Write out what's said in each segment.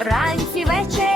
Ранці вечер.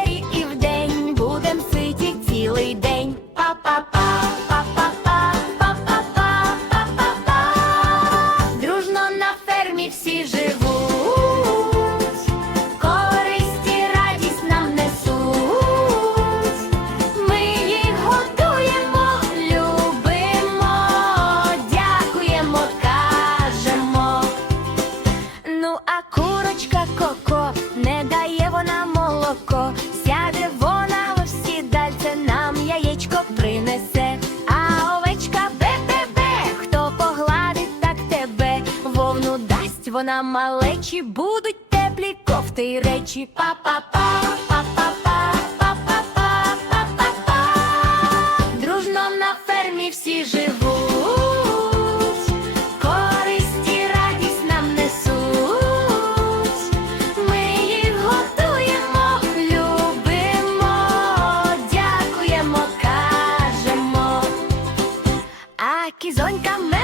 Вона малечі, будуть теплі кофти й речі. Па-па-па, па-па-па, па-па-па, па-па-па. Дружно на фермі всі живуть, користь і радість нам несуть. Ми їх готуємо, любимо, дякуємо, кажемо. А кізонька ме-ме-ме,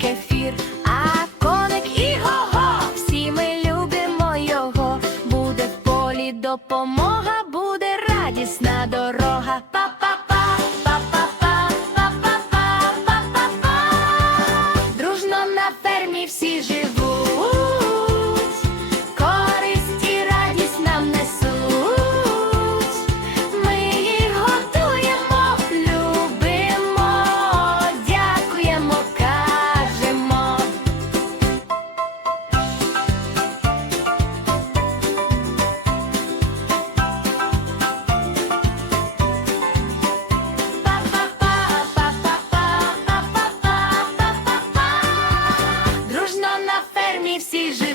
кефір, а коник іго-го всі ми любимо його, буде в полі допомога, буде радісна дорога. всій житті.